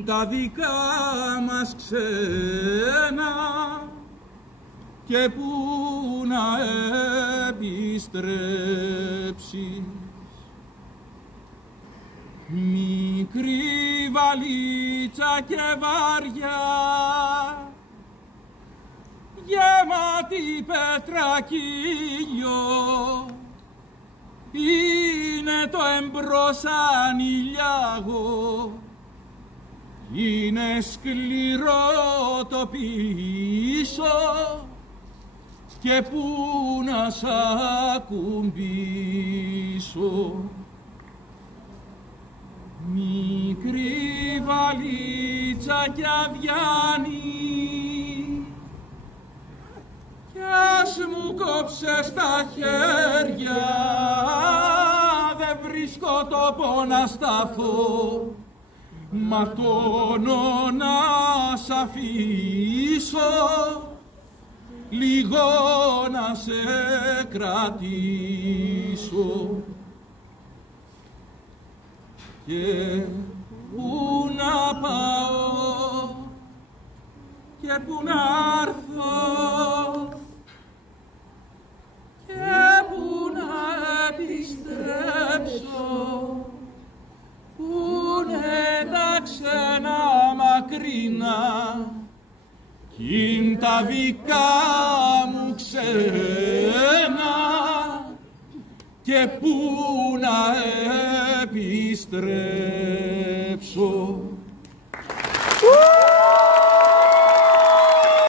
Τα δικά μας ξένα και πού να επιστρέψεις. Μικρή βαλίτσα και βαριά, γεμάτη πετρακύλιο, είναι το εμπρός ανηλιάγω, είναι σκληρό το πίσω και πού να σ' ακουμπήσω. Μικρή βαλίτσα κι αδιάνει κι ας μου κόψες τα χέρια, δεν βρίσκω τόπο να σταθώ, ματώνω να σ' αφήσω, λίγο να σε κρατήσω. Και πού να πάω και πού να έρθω και πού να επιστρέψω, πούνε τα ξένα μακρινά κι είναι τα δικά μου ξένα και πού να επιστρέψω.